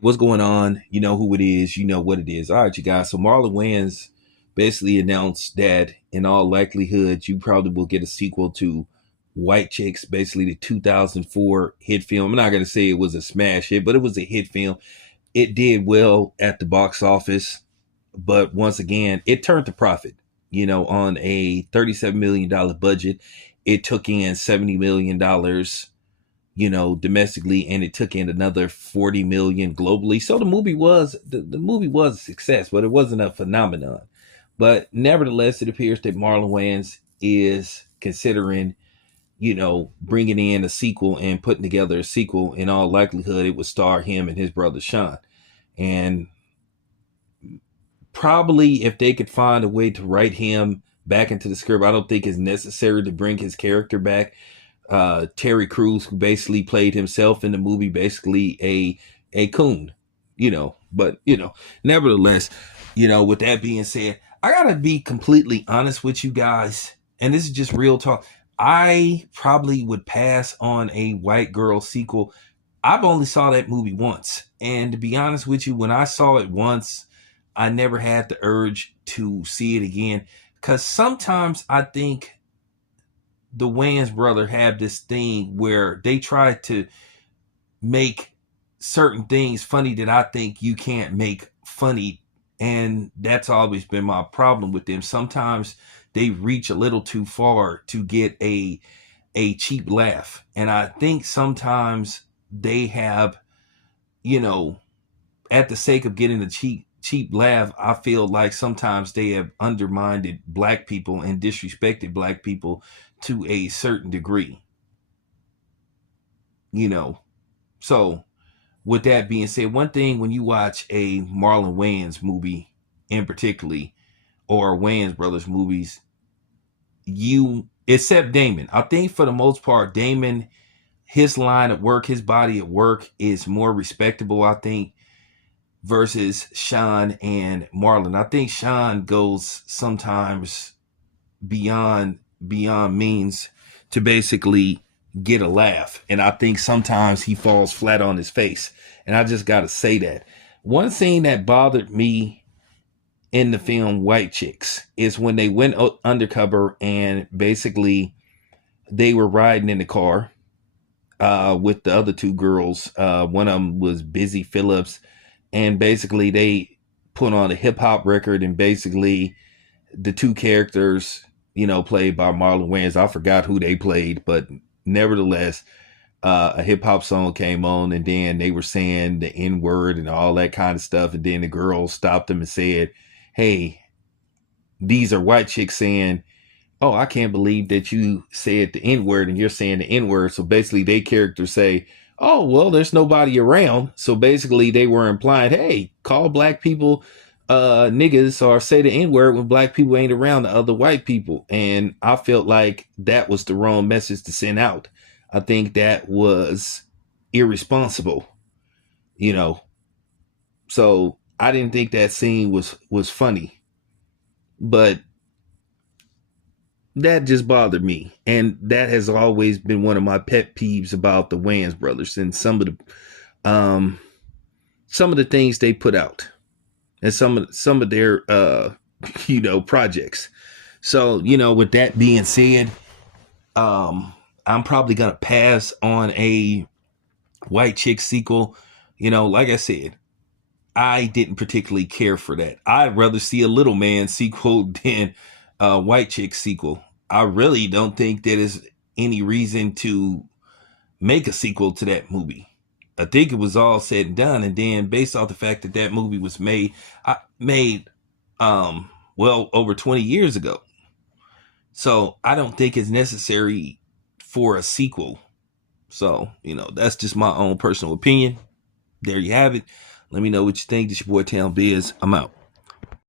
What's going on? You know who it is. You know what it is. All right, you guys. So Marlon Wayans basically announced that in all likelihood, you probably will get a sequel to White Chicks, basically the 2004 hit film. I'm not going to say it was a smash hit, but it was a hit film. It did well at the box office, but once again, it turned a profit. On a $37 million budget, it took in $70 million domestically, and it took in another 40 million globally. So the movie was a success, but it wasn't a phenomenon. But nevertheless, it appears that Marlon Wayans is considering, bringing in a sequel and putting together a sequel. In all likelihood, it would star him and his brother Sean. And probably if they could find a way to write him back into the script, I don't think it's necessary to bring his character back. Terry Crews, who basically played himself in the movie, basically a coon, but nevertheless, with that being said, I gotta be completely honest with you guys, and this is just real talk. I probably would pass on a White Girl sequel. I've only saw that movie once, and to be honest with you, when I saw it once, I never had the urge to see it again, because sometimes I think the Wayans brother have this thing where they try to make certain things funny that I think you can't make funny. And that's always been my problem with them. Sometimes they reach a little too far to get a cheap laugh. And I think sometimes they have, at the sake of getting a cheap laugh, I feel like sometimes they have undermined black people and disrespected black people to a certain degree. So with that being said, one thing when you watch a Marlon Wayans movie in particularly, or Wayans brothers movies, you, except Damon, I think for the most part, Damon, his line of work, his body of work is more respectable, I think, versus Sean and Marlon. I think Sean goes sometimes beyond means to basically get a laugh, and I think sometimes he falls flat on his face, and I just got to say that. One thing that bothered me in the film White Chicks is when they went undercover and basically they were riding in the car with the other two girls. One of them was Busy Phillips, and basically they put on a hip-hop record, and basically the two characters, played by Marlon Wayans, I forgot who they played, but nevertheless, a hip-hop song came on, and then they were saying the N-word and all that kind of stuff, and then the girls stopped them and said, hey, these are white chicks saying, oh, I can't believe that you said the N-word and you're saying the N-word. So basically they characters say, oh, well, there's nobody around. So basically they were implying, hey, call black people niggas, or say the N-word when black people ain't around the other white people. And I felt like that was the wrong message to send out. I think that was irresponsible, so I didn't think that scene was funny, but that just bothered me. And that has always been one of my pet peeves about the Wayans brothers and some of the things they put out, and some of their projects. So, with that being said, I'm probably gonna pass on a White Chick sequel. Like I said, I didn't particularly care for that. I'd rather see a Little Man sequel than a White Chick sequel. I really don't think there is any reason to make a sequel to that movie. I think it was all said and done, and then based off the fact that that movie was made well over 20 years ago. So I don't think it's necessary for a sequel. So, that's just my own personal opinion. There you have it. Let me know what you think. This your boy Town Biz. I'm out.